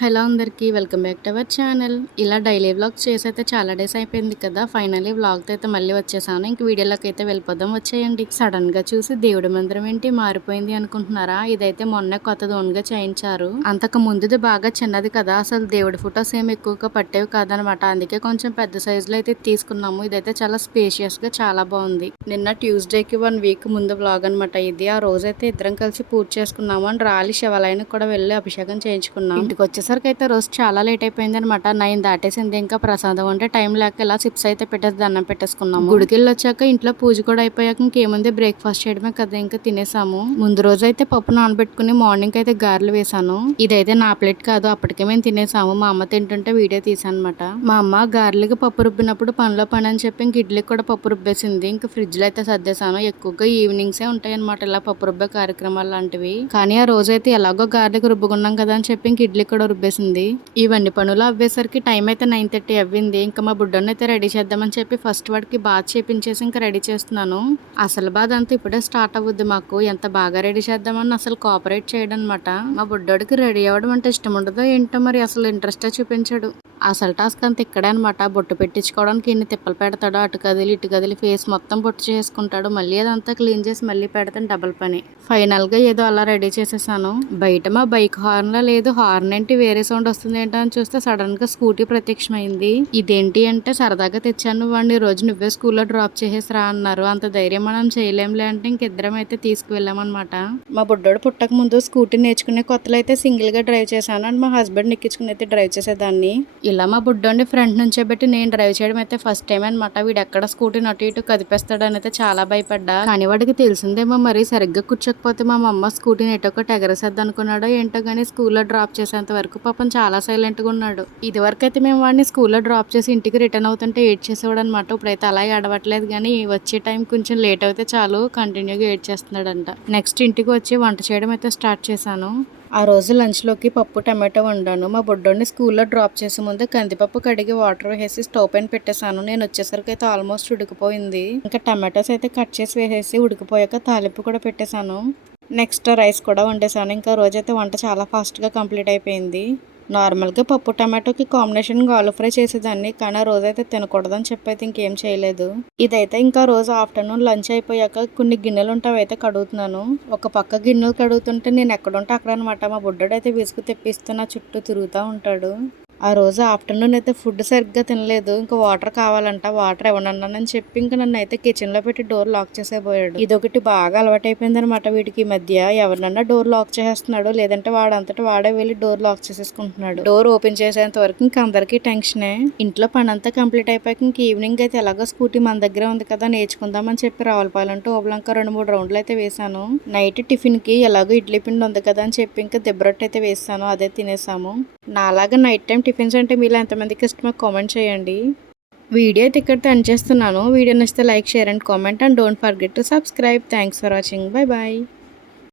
Hello అందరికీ welcome back to our channel. ఇలా daily vlogs చేసైతే చాలా డేస్ అయిపోయింది కదా. ఫైనల్లీ వ్లాగ్తో అయితే మళ్ళీ వచ్చేసాను. ఇంక వీడియోలోకి అయితే వెళ్ళిపోదాం, వచ్చేయండి. సడన్గా చూసి దేవుడి మందిరం ఏంటి మారిపోయింది అనుకుంటున్నారా? ఇదైతే మొన్నే కొత్తది ఓన్గా చేయించారు. అంతకు ముందుది బాగా చిన్నది కదా, అసలు దేవుడి ఫొటోస్ ఏమి ఎక్కువగా పట్టేవి కాదనమాట. అందుకే కొంచెం పెద్ద సైజులో అయితే తీసుకున్నాము. ఇదైతే చాలా స్పేషియస్గా చాలా బాగుంది. నిన్న ట్యూస్డేకి 1 వీక్ ముందు వ్లాగ్ అనమాట ఇది. ఆ రోజైతే ఇద్దరం కలిసి పూజ చేసుకున్నాము. అండ్ రాలి శివాలయానికి కూడా వెళ్ళి అభిషేకం చేయించుకున్నాం. ఇంటికి వచ్చేసరికి అయితే రోజు చాలా లేట్ అయిపోయింది అనమాట. 9 దాటేసింది. ఇంకా ప్రసాదం అంటే టైం లేక ఇలా చిప్స్ అయితే పెట్టేసి దండం పెట్టేసుకున్నాము. గుడికి వెళ్ళి వచ్చాక ఇంట్లో పూజ కూడా అయిపోయాక ఇంకేముంది బ్రేక్ఫాస్ట్ చేయడమే కదా, ఇంకా తినేసాము. ముందు రోజు అయితే పప్పు నానబెట్టుకుని మార్నింగ్ అయితే గారెలు వేసాను. ఇదైతే నా ప్లేట్ కాదు, అప్పటికే మేము తినేసాము. మా అమ్మ తింటుంటే వీడియో తీసాను అనమాట. మా అమ్మ గారెలకి పప్పు రుబ్బినప్పుడు పనిలో పని అని చెప్పి ఇంక ఇడ్లీకి కూడా పప్పు రుబ్బేసింది. ఇంకా ఫ్రిడ్జ్ లో అయితే సర్దేశాను. ఎక్కువగా ఈవినింగ్సే ఉంటాయి అనమాట ఇలా పప్పు రుబ్బే కార్యక్రమాలు లాంటివి. కానీ ఆ రోజైతే ఎలాగో గారెలకు రుబ్బుకున్నాం కదా అని చెప్పి ఇంక ఇడ్లీ కూడా రుబ్బేసింది. ఇవన్నీ పనులు అవ్వేసరికి టైం అయితే 9:30 అవ్వింది. ఇంకా మా బుడ్డోని అయితే రెడీ చేద్దామని చెప్పి ఫస్ట్ వాడికి బాత్ చేపించేసి ఇంకా రెడీ చేస్తున్నాను. అసలు బాధ అంతా ఇప్పుడే స్టార్ట్ అవ్వద్దు మాకు. ఎంత బాగా రెడీ చేద్దామని అసలు కోఆపరేట్ చేయడం అనమాట. మా బుడ్డోడికి రెడీ అవ్వడం అంటే ఇష్టం ఉండదో ఏంటో మరి, అసలు ఇంట్రెస్టే చూపించాడు. అసలు టాస్క్ అంతా ఇక్కడే అనమాట. బొట్టు పెట్టించుకోవడానికి ఎన్ని తిప్పలు పెడతాడో, అటు కదిలి ఇటు కదిలి ఫేస్ మొత్తం బొట్టు చేసుకుంటాడు. మళ్ళీ అదంతా క్లీన్ చేసి మళ్ళీ పెడతాను, డబుల్ పని. ఫైనల్ గా ఏదో అలా రెడీ చేసేసాను. బయట మా బైక్ హార్న్ లా లేదు, హార్న్ ఏంటి వేరే సౌండ్ వస్తుంది ఏంటో అని చూస్తే సడన్ గా స్కూటీ ప్రత్యక్షమైంది. ఇదేంటి అంటే సరదాగా తెచ్చాను వాడిని, రోజు నువ్వే స్కూల్లో డ్రాప్ చేసేసిరా అన్నారు. అంత ధైర్యం మనం చేయలేంలే అంటే ఇంకిద్దరం అయితే తీసుకువెళ్ళామన్నమాట. మా బుడ్డోడు పుట్టక ముందు స్కూటీ నేర్చుకునే కొత్తలో అయితే సింగిల్ గా డ్రైవ్ చేశాను. అండ్ మా హస్బెండ్ ఎక్కించుకుని అయితే డ్రైవ్ చేసేదాన్ని. ఇలా మా బుడ్డోని ఫ్రంట్ నుంచే పెట్టి నేను డ్రైవ్ చేయడం అయితే ఫస్ట్ టైం అనమాట. వీడు ఎక్కడ స్కూటీని అటు ఇటు కదిపేస్తాడని అయితే చాలా భయపడ్డా. కానీ వాడికి తెలిసిందేమో మరి, సరిగ్గా కూర్చోకపోతే మా అమ్మ స్కూటీని ఎటో ఒకటి ఎగరేసేద్ది అనుకున్నాడో ఏంటో గానీ స్కూల్లో డ్రాప్ చేసేంత వరకు పాపం చాలా సైలెంట్ గా ఉన్నాడు. ఇది వరకు అయితే మేము వాడిని స్కూల్లో డ్రాప్ చేసి ఇంటికి రిటర్న్ అవుతుంటే ఏడ్ చేసేవాడు అనమాట. ఇప్పుడైతే అలా ఏడవట్లేదు, కానీ వచ్చే టైం కొంచెం లేట్ అయితే చాలు కంటిన్యూగా ఏడ్ చేస్తున్నాడంట. నెక్స్ట్ ఇంటికి వచ్చి వంట చేయడం అయితే స్టార్ట్ చేశాను. ఆ రోజు లంచ్లోకి పప్పు టమాటో వండాను. మా బుడ్డోని స్కూల్లో డ్రాప్ చేసే ముందే కందిపప్పు కడిగి వాటర్ వేసి స్టవ్ పైన పెట్టేశాను. నేను వచ్చేసరికి అయితే ఆల్మోస్ట్ ఉడికిపోయింది. ఇంకా టమాటోస్ అయితే కట్ చేసి వేసేసి ఉడికిపోయాక తాలింపు కూడా పెట్టేశాను. నెక్స్ట్ రైస్ కూడా వండేసాను. ఇంకా రోజైతే వంట చాలా ఫాస్ట్గా కంప్లీట్ అయిపోయింది. నార్మల్గా పప్పు టమాటోకి కాంబినేషన్గా ఆలు ఫ్రై చేసేదాన్ని, కానీ ఆ రోజైతే తినకూడదని చెప్పి అయితే ఇంకేం చేయలేదు. ఇదైతే ఇంకా రోజు ఆఫ్టర్నూన్ లంచ్ అయిపోయాక కొన్ని గిన్నెలు ఉంటాయి అయితే కడుగుతున్నాను. ఒక పక్క గిన్నెలు కడుగుతుంటే నేను ఎక్కడుంటే అక్కడ అనమాట. మా బుడ్డోడు అయితే విసుగు తెప్పిస్తూ నా చుట్టూ తిరుగుతూ ఉంటాడు. ఆ రోజు ఆఫ్టర్నూన్ అయితే ఫుడ్ సరిగ్గా తినలేదు. ఇంకా వాటర్ కావాలంట, వాటర్ ఇవ్వనన్నానని చెప్పి ఇంకా నన్ను అయితే కిచెన్లో పెట్టి డోర్ లాక్ చేసేపోయాడు. ఇదొకటి బాగా అలవాటైపోయింది అనమాట వీడికి ఈ మధ్య. ఎవరినన్నా డోర్ లాక్ చేసేస్తున్నాడు, లేదంటే వాడంతటా వాడే వెళ్ళి డోర్ లాక్ చేసేసుకుంటున్నాడు. డోర్ ఓపెన్ చేసేంత వరకు ఇంకా అందరికీ టెన్షనే. ఇంట్లో పని అంతా కంప్లీట్ అయిపోయాక ఇంక ఈవినింగ్ అయితే ఎలాగో స్కూటీ మన దగ్గర ఉంది కదా, నేర్చుకుందామని చెప్పి రావులపాలెం టు ఓబులంక 2-3 రౌండ్లు అయితే వేసాను. నైట్ టిఫిన్ కి ఎలాగో ఇడ్లీ పిండి ఉంది కదా అని చెప్పి ఇంకా దిబ్బరొట్టు అయితే వేసాను, అదే తినేసాము. నాలాగా నైట్ టైం టిఫిన్స్ అంటే మీలో ఎంతమందికి ఇష్టమో కామెంట్ చేయండి. వీడియో అయితే ఇక్కడితో ఎండ్ చేస్తున్నాను. వీడియో నచ్చితే like, share and comment and don't forget to subscribe. Thanks for watching. Bye bye.